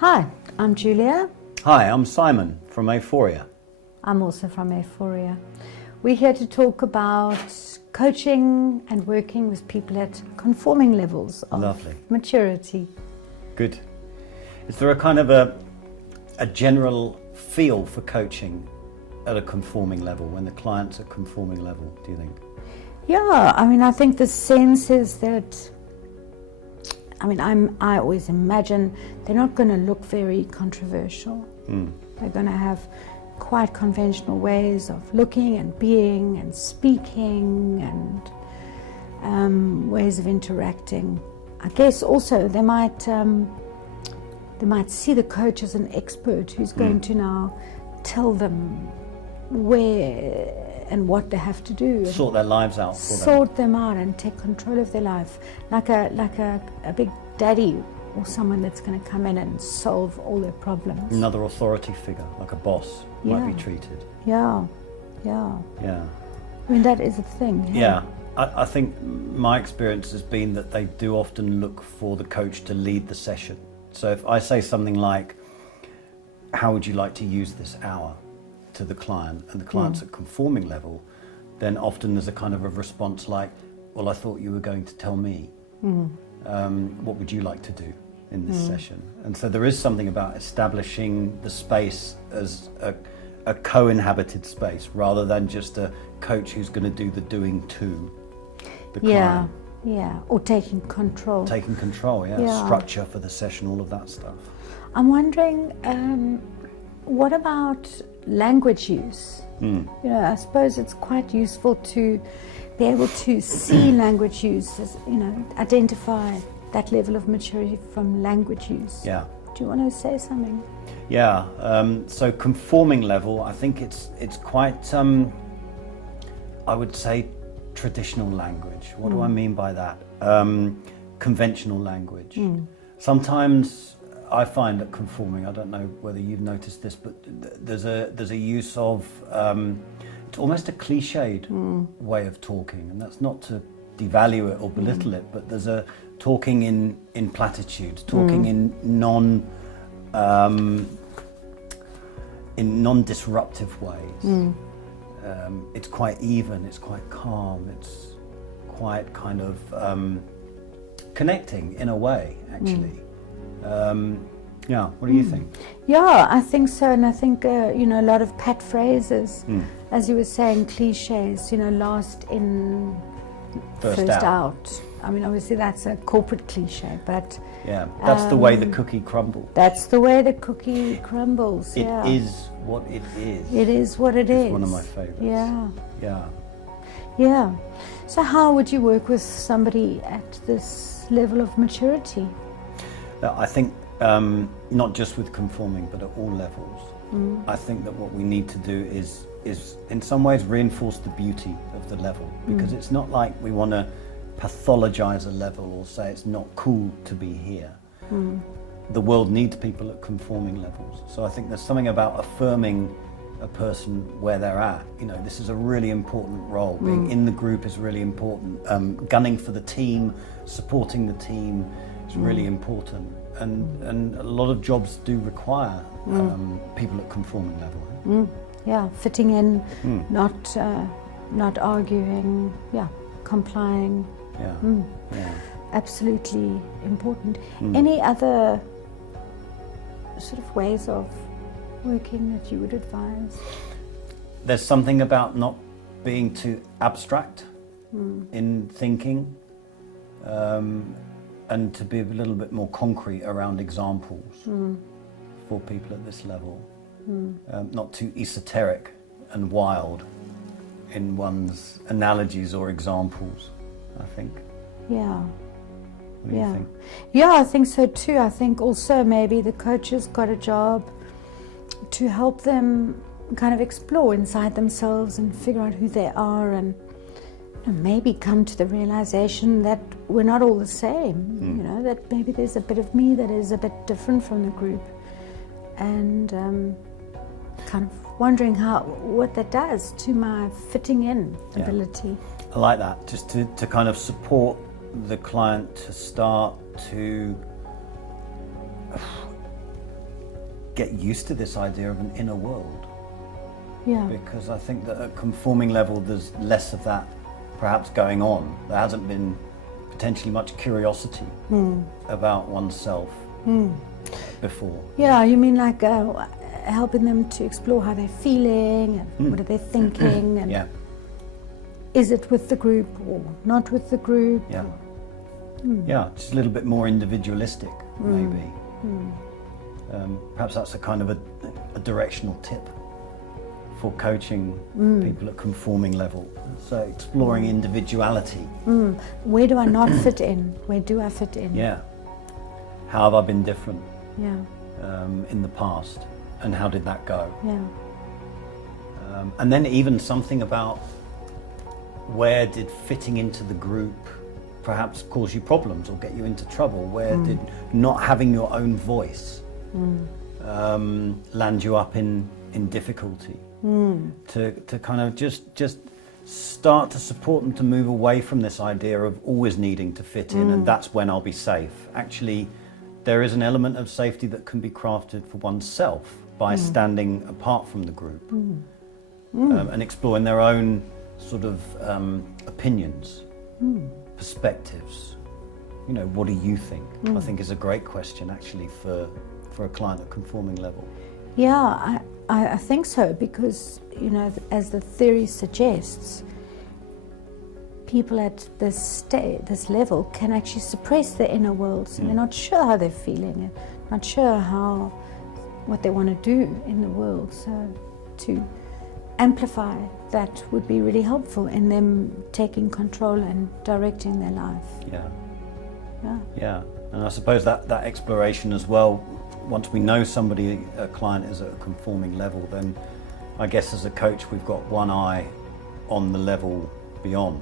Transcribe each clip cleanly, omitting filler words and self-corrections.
Hi, I'm Julia. Hi, I'm Simon from Aephoria. I'm also from Aephoria. We're here to talk about coaching and working with people at conforming levels of Lovely. maturity. Good. Is there a kind of a general feel for coaching at a conforming level, when the client's at conforming level, do you think? Yeah, I think the sense is that, I always imagine they're not going to look very controversial. They're going to have quite conventional ways of looking and being and speaking and ways of interacting. I guess also they might see the coach as an expert who's going to now tell them where and what they have to do. Sort their lives out for them. Sort them out and take control of their life, like a big daddy or someone that's going to come in and solve all their problems. Another authority figure, like a boss, might be treated. Yeah. That is a thing. Yeah. I think my experience has been that they do often look for the coach to lead the session. So if I say something like, how would you like to use this hour, to the client, and the client's at conforming level, then often there's a kind of a response like, well, I thought you were going to tell me. What would you like to do in this session? And so there is something about establishing the space as a co-inhabited space, rather than just a coach who's going to do the doing to the client. Yeah, or taking control. Taking control, structure for the session, all of that stuff. I'm wondering, what about language use? I suppose it's quite useful to be able to see language use, as, identify that level of maturity from language use. Yeah. Do you want to say something? Yeah. So conforming level, I think it's quite, I would say, traditional language. What do I mean by that? Conventional language. Sometimes I find that conforming, I don't know whether you've noticed this, but there's a use of, it's almost a cliched way of talking, and that's not to devalue it or belittle it, but there's a talking in platitudes, talking in non-disruptive ways. It's quite even, it's quite calm, it's quite kind of connecting in a way, actually. What do you think? Yeah, I think so, and I think a lot of pat phrases, as you were saying, cliches. Last in, first out. Obviously that's a corporate cliche, but that's the way the cookie crumbles. That's the way the cookie crumbles. It is what it is. It is what it is. It's one of my favorites. Yeah. So how would you work with somebody at this level of maturity? I think not just with conforming, but at all levels. I think that what we need to do is in some ways reinforce the beauty of the level, because it's not like we want to pathologize a level or say it's not cool to be here. The world needs people at conforming levels. So I think there's something about affirming a person where they're at. This is a really important role. Being in the group is really important. Gunning for the team, supporting the team is really important. And a lot of jobs do require people at conforming level. Yeah, fitting in, not arguing, complying. Absolutely important. Any other sort of ways of working that you would advise? There's something about not being too abstract in thinking, and to be a little bit more concrete around examples for people at this level. Not too esoteric and wild in one's analogies or examples, I think. What do you think? Yeah, I think so too. I think also maybe the coach's got a job to help them kind of explore inside themselves and figure out who they are, and maybe come to the realization that we're not all the same. That maybe there's a bit of me that is a bit different from the group, and kind of wondering what that does to my fitting in ability. I like that, just to kind of support the client to start to get used to this idea of an inner world. Yeah. Because I think that at conforming level there's less of that perhaps going on. There hasn't been potentially much curiosity about oneself before. Yeah, you mean like helping them to explore how they're feeling and what are they thinking, and Yeah, is it with the group or not with the group? yeah. Yeah, just a little bit more individualistic, maybe. Perhaps that's a kind of a directional tip for coaching people at conforming level. So exploring individuality. Where do I not fit in? Where do I fit in? Yeah. How have I been different Yeah. in the past, and how did that go? Yeah. And then even something about where did fitting into the group perhaps cause you problems or get you into trouble? Where did not having your own voice land you up in difficulty? To kind of just start to support them to move away from this idea of always needing to fit in, and that's when I'll be safe. Actually, there is an element of safety that can be crafted for oneself by standing apart from the group and exploring their own sort of opinions, perspectives. You know, what do you think? I think is a great question actually for a client at conforming level. Yeah, I think so, because, you know, as the theory suggests, people at this level can actually suppress their inner worlds, and they're not sure how they're feeling, and not sure what they want to do in the world. So to amplify that would be really helpful in them taking control and directing their life. Yeah. Yeah. Yeah, and I suppose that exploration as well, once we know somebody, a client is at a conforming level, then I guess as a coach we've got one eye on the level beyond.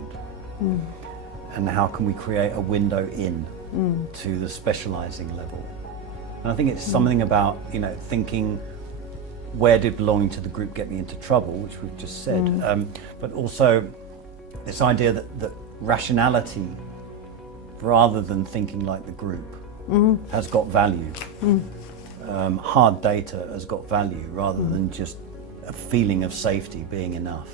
And how can we create a window in to the specializing level? And I think it's something about, you know, thinking, where did belonging to the group get me into trouble, which we've just said, but also this idea that rationality, rather than thinking like the group, has got value. Hard data has got value, rather than just a feeling of safety being enough.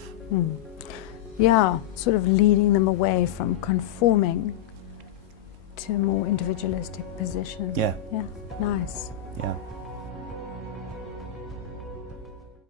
Yeah, sort of leading them away from conforming to a more individualistic position. Yeah. Yeah, nice. Yeah.